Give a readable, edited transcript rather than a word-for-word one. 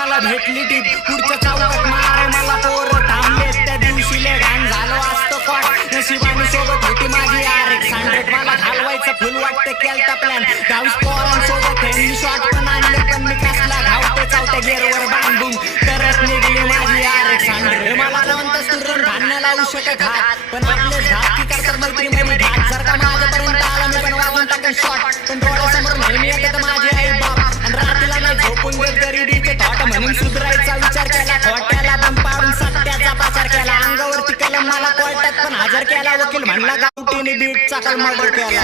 मला भेटली टीप पुढच्या चौकात मारे मला पोरं थांबले त्या दिवशी ले घाण झालो असतो कॉट नशिबाने सोबत होती माझी RX-100 मला घालवायचं फुल वाटते केलता प्लॅन गावीस पोरांसोबत मी शॉट पण आणले पण मी कसला घावते चावत्या गेअरवर बांधून करत निघली माझी RX-100 मला लावून स्टुडंट घालण्या लावू शकत हात पण आपले घात की करतात मैत्रीमध्ये घात जर का माझ्यापर्यंत आला मी पण वाजून टाकेन शॉट पण डोळ्यासमोर नेहमी येतं माझे आई बाप आणि रात्रीला नाही झोपून देत गरिबीचे थॉट म्हणून सुधारायचा विचार केला खोट्याला पण पाडून सत्याचा पाचार केला अंगावरती कलम मला कोर्टात पण हजर केला वकील म्हणला गावठीने बीटचा कलम मर्डर केला